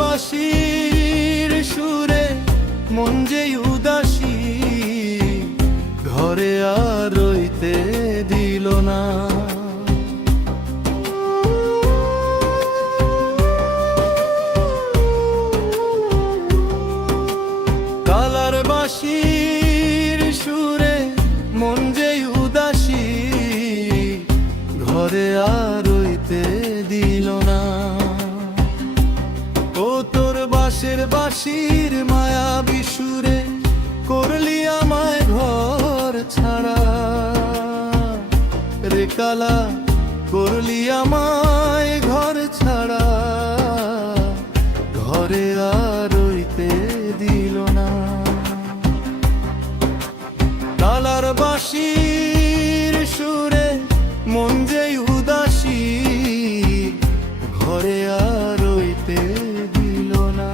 বাঁশির সুরে মন যে উদাসী, ঘরে আর রইতে দিল না। কালার বাঁশির সুরে মন যে উদাসী, ঘরে আর রইতে দিল না। ও তোর বাঁশের বাঁশির মায়াবী সুরে করলি আমায় ঘর ছাড়া রে কালা, করলি আমায় ঘর ছাড়া, ঘরে আর রইতে দিল না। কালার বাঁশির সুরে মন যে উদাসী, ঘরে আর রইতে দিল না।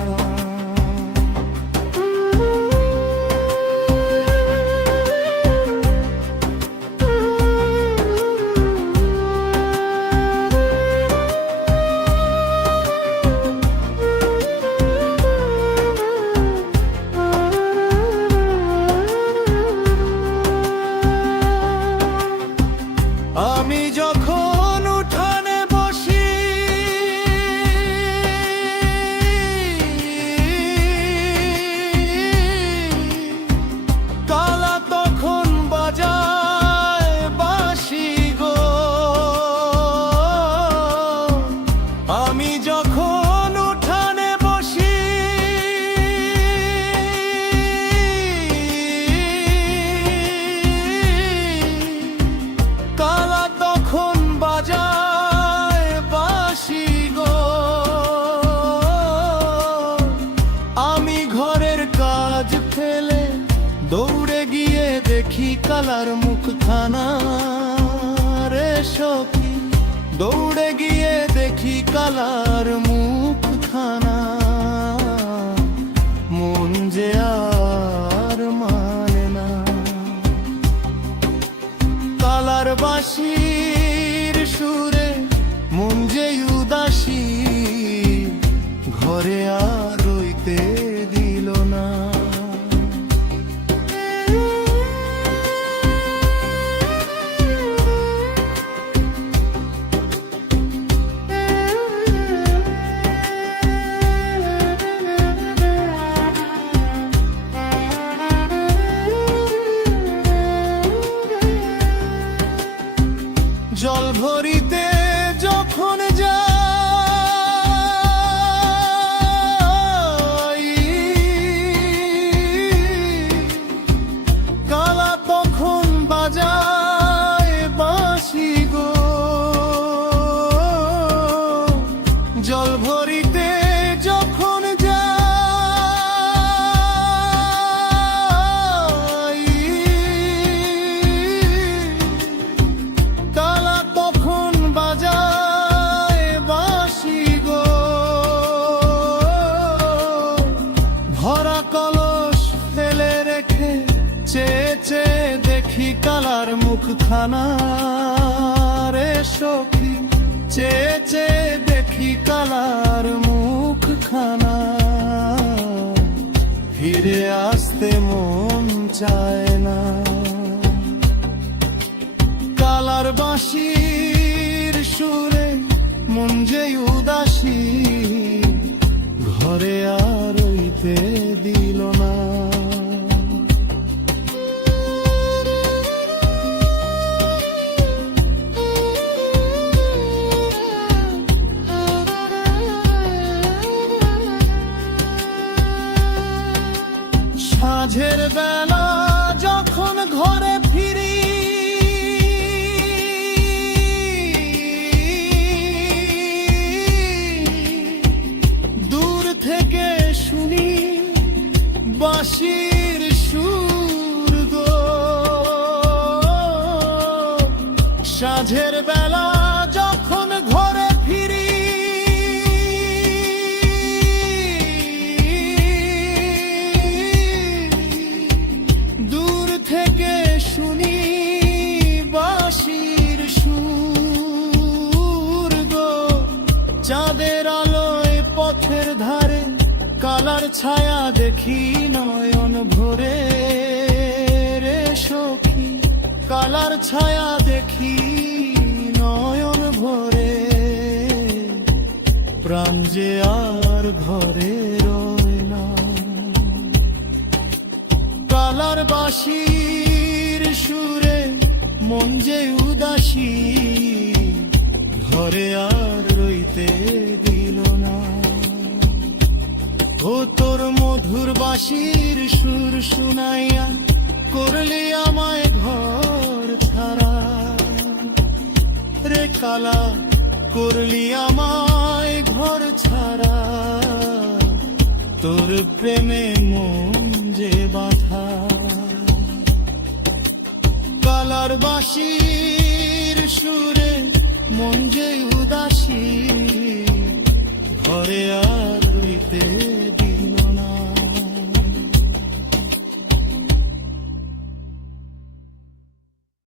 আমি যখন উঠানে বসি, কালা তখন বাজায় বাঁশি গো। আমি যখন উঠানে বসি, কালা তখন বাজায় বাঁশি গো। আমি ঘরের কাজ ফেলে দৌড়ে গিয়ে দেখি কালার মুখখানা রে সখী, দৌড়ে গিয়ে দেখি কালার মুখখানা। মন যে আর মানে না। কালার বাঁশির সুরে মন যে উদাসী, ঘরে আর রইতে দিল না। জল ভরিতে যখন যাই, কালা তখন বাজায় বাঁশি গো। জল ভরিতে যখন যাই, কালা তখন বাজায় বাঁশি গো। ভরা কলস ফেলে রেখে চেয়ে চেয়ে দেখি কালার মুখখানা রে সখী, চেয়ে চেয়ে দেখি কালার মুখখানা। ফিরে আসতে মন চায় না। কালার বাঁশির সুরে মন যে উদাসী, ঘরে আর রইতে দিল না। সাঁঝের বেলা যখন ঘরে ফিরি, দূর থেকে শুনি বাঁশির সুর গো। সাঁঝের বেলা যখন ঘরে ফিরি, দূর থেকে শুনি বাঁশির সুর গো। চাঁদের আলোয় পথের ধারে কালার ছায়া দেখি নয়ন ভরে রে সখী, কালার ছায়া দেখি নয়ন ভরে, প্রাণ যে আর ঘরে রয় না। কালার বাঁশির সুরে মন যে উদাসী, ঘরে আর রইতে দিল না। ও তোর মধুর বাঁশির সুর শুনাইয়া করলি আমায় ঘর ছাড়া রে কালা, করলি আমায় ঘর ছাড়া। তোর প্রেমে মন যে বাঁধা, কালার বাঁশির সুরে মন যে উদাসী,